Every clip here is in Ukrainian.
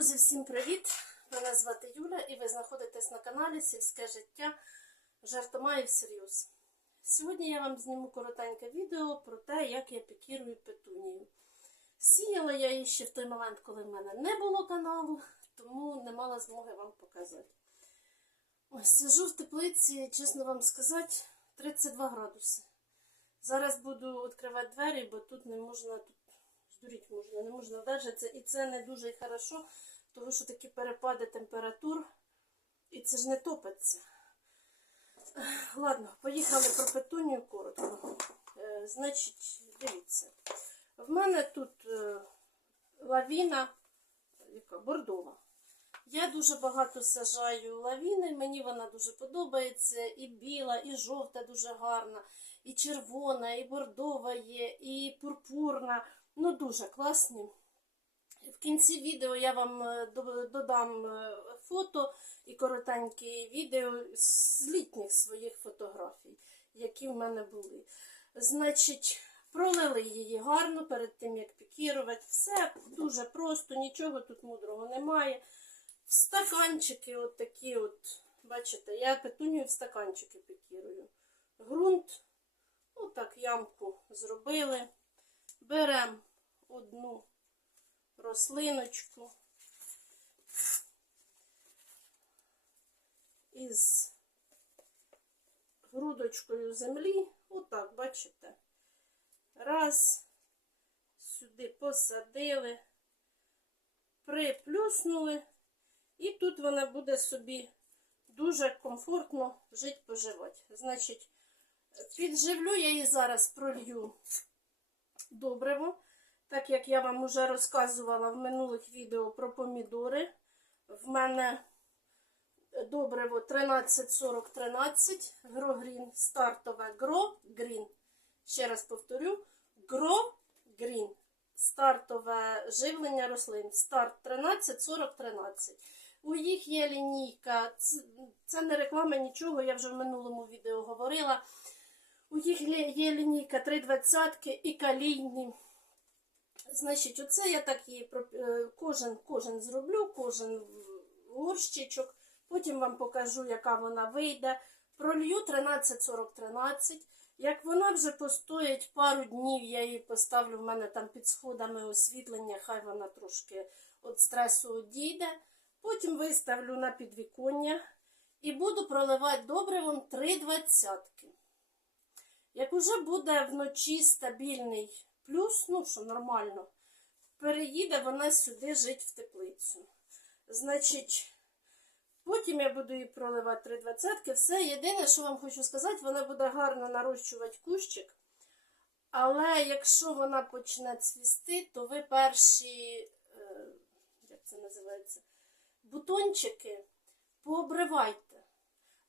Друзі, всім привіт! Мене звати Юля і ви знаходитесь на каналі Сільське життя жартома і всерйоз. Сьогодні я вам зніму коротеньке відео про те, як я пікірую петунію. Сіяла я її ще в той момент, коли в мене не було каналу, тому не мала змоги вам показати. Ось сижу в теплиці, чесно вам сказати, 32 градуси. Зараз буду відкривати двері, бо тут не можна, тут здуріть можна, не можна держатися. І це не дуже хорошо, тому що такі перепади температур, і це ж не топиться. Ладно, поїхали про петунію коротко. Е, значить, дивіться. В мене тут е, лавіна, яка бордова. Я дуже багато сажаю лавіни, мені вона дуже подобається. І біла, і жовта дуже гарна, і червона, і бордова є, і пурпурна. Ну, дуже класні. В кінці відео я вам е, додам е, фото і коротеньке відео з літніх своїх фотографій, які в мене були. Значить, пролили її гарно перед тим, як пікірувати. Все дуже просто, нічого тут мудрого немає. В стаканчики, от такі от, бачите, я петунію в стаканчики пікірую. Грунт, отак ямку зробили. Беремо одну рослиночку із грудочкою землі. Отак, бачите. Раз, сюди посадили, приплюснули, і тут вона буде собі дуже комфортно жити поживати. Значить, підживлю я її зараз пролью добриво. Так як я вам вже розказувала в минулих відео про помідори, в мене добриво 134013 Грогрін, стартове Гро Грін. Ще раз повторю: Гро Грін. Стартове живлення рослин. Старт 134013. У їх є лінійка, це не реклама нічого, я вже в минулому відео говорила. У їх є лінійка 320 і калійні. Значить, оце я так її е, кожен, кожен зроблю, кожен горщичок. Потім вам покажу, яка вона вийде. Пролью 13-40-13. Як вона вже постоїть пару днів, я її поставлю в мене там під сходами освітлення, хай вона трошки від стресу одійде. Потім виставлю на підвіконня і буду проливати добривом 3 двадцятки. Як уже буде вночі стабільний плюс, ну що нормально, переїде вона сюди жити в теплицю. Значить, потім я буду її проливати три двадцятки. Все єдине, що вам хочу сказати, вона буде гарно нарощувати кущик. Але якщо вона почне цвісти, то ви перші, е, як це називається, бутончики пообривайте.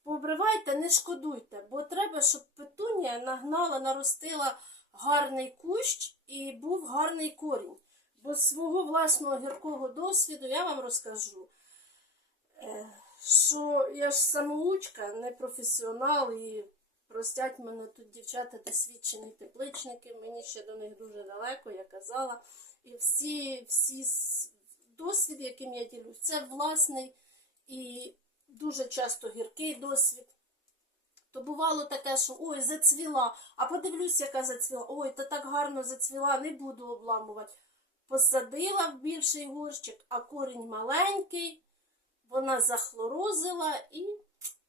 Пообривайте, не шкодуйте, бо треба, щоб петунія нагнала, наростила гарний кущ і був гарний корінь. Бо з свого власного гіркого досвіду я вам розкажу, е, що я ж самоучка, не професіонал, і простять мене тут дівчата досвідчені тепличники, мені ще до них дуже далеко, я казала. І всі, всі досвід, яким я ділюсь, це власний і дуже часто гіркий досвід. То бувало таке, що ой, зацвіла, а подивлюсь, яка зацвіла. Ой, то так гарно зацвіла, не буду обламувати. Посадила в більший горщик, а корінь маленький, вона захлорозила і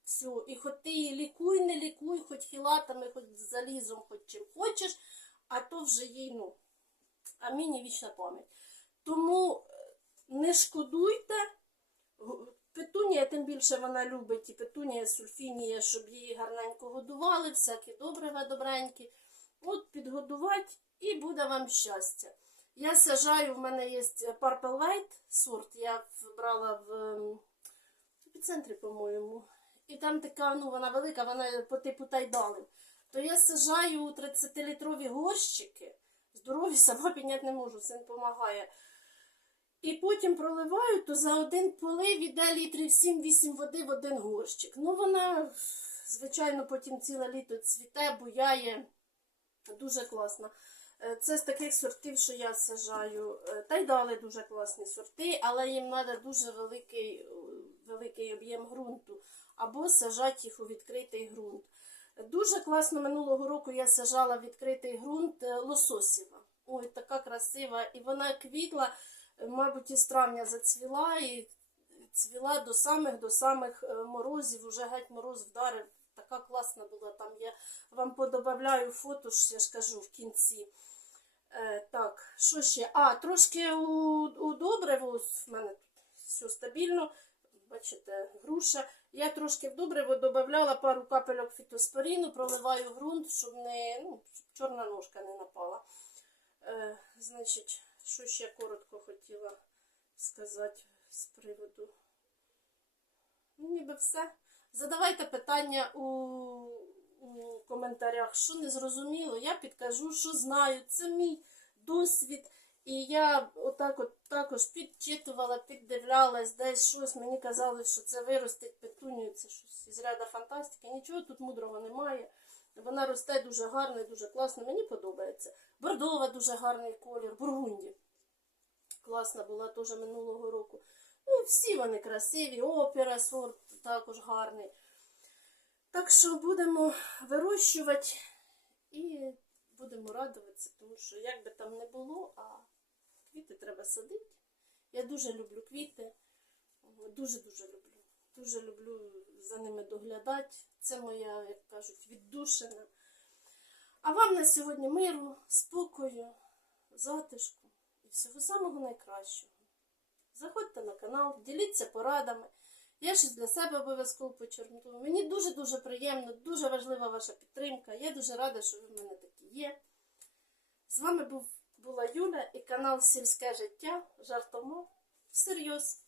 все. І хоч ти її лікуй, не лікуй, хоч хілатами, хоч залізом, хоч чим хочеш, а то вже їй, ну, амінь і вічна пам'ять. Тому е, не шкодуйте. Петунія, тим більше вона любить і петунія, сульфінія, щоб її гарненько годували, всякі добрива добренькі. От підгодувати і буде вам щастя. Я сажаю, в мене є Purple White сорт, я брала в ем, в епіцентрі, по-моєму. І там така, ну вона велика, вона по типу тайдалів. То я сажаю у 30-літрові горщики. Здорові сама підняти не можу, син допомагає. І потім проливаю, то за один полив іде літрів 7-8 води в один горщик. Ну, вона, звичайно, потім ціле літо цвіте, буяє. Дуже класно. Е, Це з таких сортів, що я сажаю. Е, Та й дали дуже класні сорти, але їм треба дуже великий, е, великий об'єм ґрунту. Або сажати їх у відкритий ґрунт. Дуже класно минулого року я сажала відкритий ґрунт лососєва. Ой, така красива. І вона квітла, мабуть, із травня зацвіла і цвіла до самих до самих е, морозів. Уже геть мороз вдарив. Така класна була там. Я вам подобавляю фото, я ж кажу в кінці. Е, так, що ще? А, трошки у, у добриво, ось в мене тут все стабільно. Бачите, груша. Я трошки в добриво додавала пару капельок фітоспоріну, проливаю ґрунт, щоб не, ну, щоб чорна ножка не напала. Е, значить, що ще коротко хотіла сказати з приводу. Ну, ніби все. Задавайте питання у, у коментарях, що не зрозуміло. Я підкажу, що знаю. Це мій досвід. І я отак от також підчитувала, піддивлялась, десь щось. Мені казали, що це виростить петунію, це щось із ряда фантастики. Нічого тут мудрого немає. Вона росте дуже гарно і дуже класно. Мені подобається. Бордова дуже гарний колір, бургунді. Класна була теж минулого року. Ну, всі вони красиві, опера сорт також гарний. Так що будемо вирощувати і будемо радуватися, тому що як би там не було, а квіти треба садити. Я дуже люблю квіти, дуже-дуже люблю. Дуже люблю за ними доглядати. Це моя, як кажуть, віддушина. А вам на сьогодні миру, спокою, затишку і всього самого найкращого. Заходьте на канал, діліться порадами. Я щось для себе обов'язково почерпну. Мені дуже-дуже приємно, дуже важлива ваша підтримка. Я дуже рада, що ви в мене такі є. З вами був, була Юля і канал Сільське життя. Жартомо. Всерйоз.